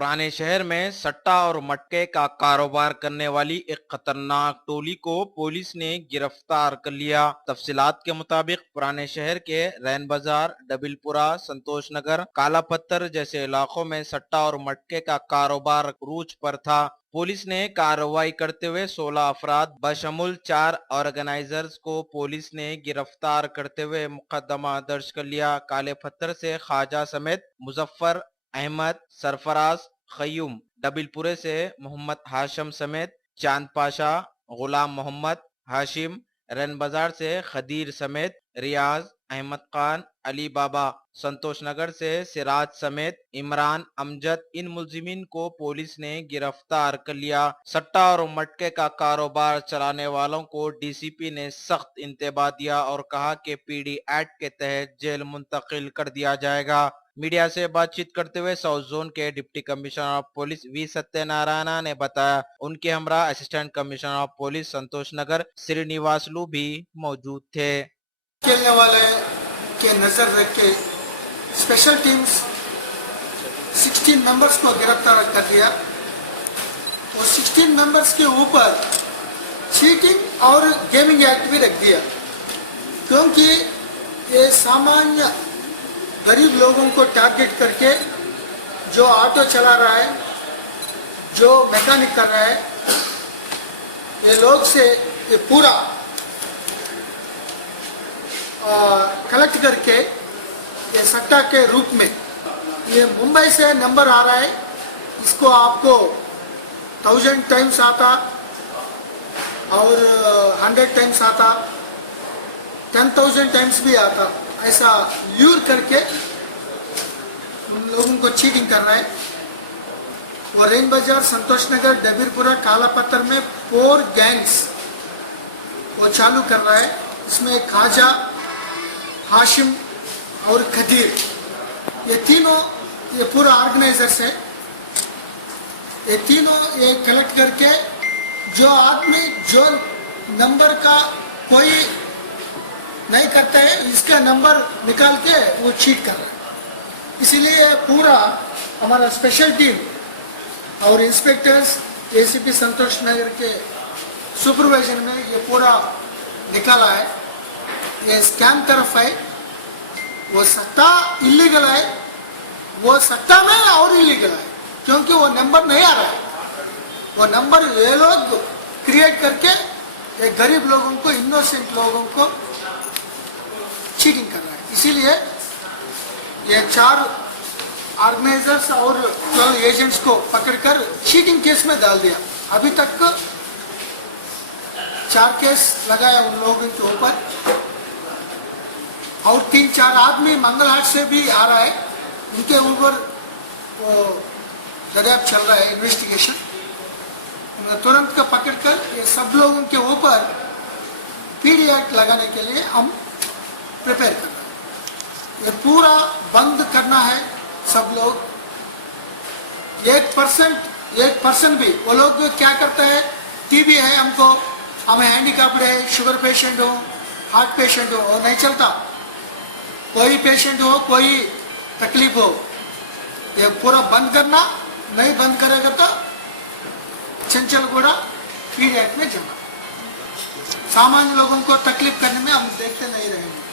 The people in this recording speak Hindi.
पुराने शहर में सट्टा और मटके का कारोबार करने वाली एक खतरनाक टोली को पुलिस ने गिरफ्तार कर लिया। तफसीलात के मुताबिक पुराने शहर के रैन बाजार, डबिलपुरा, संतोष नगर, काला पत्थर जैसे इलाकों में सट्टा और मटके का कारोबार रूज पर था। पुलिस ने कार्रवाई करते हुए 16 अफराद बशमुल 4 ऑर्गेनाइजर्स को पुलिस ने गिरफ्तार करते हुए मुकदमा दर्ज कर लिया। काले पत्थर से ख्वाजा समेत मुजफ्फर अहमद, सरफराज, खयूम, डबिलपुरे से मोहम्मद हाशम समेत चांद पाशा, गुलाम मोहम्मद, हाशिम, रन बाजार से खदीर समेत रियाज, अहमद खान, अली बाबा, संतोष नगर से सिराज समेत इमरान, अमजद, इन मुलजिमीन को पुलिस ने गिरफ्तार कर लिया। सट्टा और मटके का कारोबार चलाने वालों को डीसीपी ने सख्त इंतबाह दिया और कहा कि पीडी एक्ट के तहत जेल मुंतकिल कर दिया जाएगा। मीडिया से बातचीत करते हुए साउथ जोन के deputy commissioner of police V Satyanarayana ने बताया उनके हमरा assistant commissioner of police Santosh Nagar Srinivasulu भी मौजूद थे। खेलने वाले के नजर रख के स्पेशल टीम्स 16 मेंबर्स को गिरफ्तार कर दिया और 16 मेंबर्स के ऊपर चीटिंग और गेमिंग एक्ट भी रख दिया, क्योंकि ये सामान्य गरीब लोगों को टारगेट करके जो ऑटो चला रहा है, जो मैकेनिक कर रहा है, ये लोग से ये पूरा कलेक्ट करके ये सट्टा के रूप में ये मुंबई से नंबर आ रहा है, इसको आपको 1000 टाइम्स आता और 100 टाइम्स आता, 10,000 टाइम्स भी आता, ऐसा ल्यूर करके उन लोगों को चीटिंग कर रहा है। और रेन बाजार, संतोष नगर, डबीरपुरा, काला पत्थर में 4 गैंग्स वो चालू कर रहा है। इसमें खाजा, हाशिम और खदीर, ये तीनों ये पूरा ऑर्गेनाइजर्स है। ये तीनों ये कलेक्ट करके जो आदमी जो नंबर का कोई नहीं करता है, इसका नंबर निकाल के वो चीट कर रहा है। इसीलिए पूरा हमारा स्पेशल टीम और इंस्पेक्टर्स एसीपी संतोष नगर के सुपरविजन में ये पूरा निकाला है। ये स्कैम तरफ है, वो सट्टा इलीगल है, वो सट्टा में और इलीगल है, क्योंकि वो नंबर नहीं आ रहा है। वो नंबर ये लोग क्रिएट करके ये गरीब लोगों को, इनोसेंट लोगों को चीटिंग कर रहा है। इसीलिए ये 4 ऑर्गेनाइजर्स और 12 एजेंट्स को पकड़कर चीटिंग केस में डाल दिया। अभी तक 4 केस लगाया उन लोगों के ऊपर और 3-4 आदमी मंगलहाट से भी आ रहा है, उनके ऊपर वो दरियाफ्त चल रहा है, इन्वेस्टिगेशन। तुरंत का पकड़कर ये सब लोगों के ऊपर पीडी एक्ट लगाने के लिए हम प्रिपेयर कर रहे हैं। ये पूरा बंद करना है। सब लोग 1% भी, वो लोग क्या करते हैं, टीबी है हमको, हमें हैंडीकैप्ड है, शुगर पेशेंट हो, हार्ट पेशेंट हो, नहीं चलता। कोई पेशेंट हो, कोई तकलीफ हो, ये पूरा बंद करना। नहीं बंद करेगा तो चंचलगुड़ा पीडी एक्ट में जमा। सामान्य लोगों को तकलीफ करने में हम देखते नहीं रहेंगे।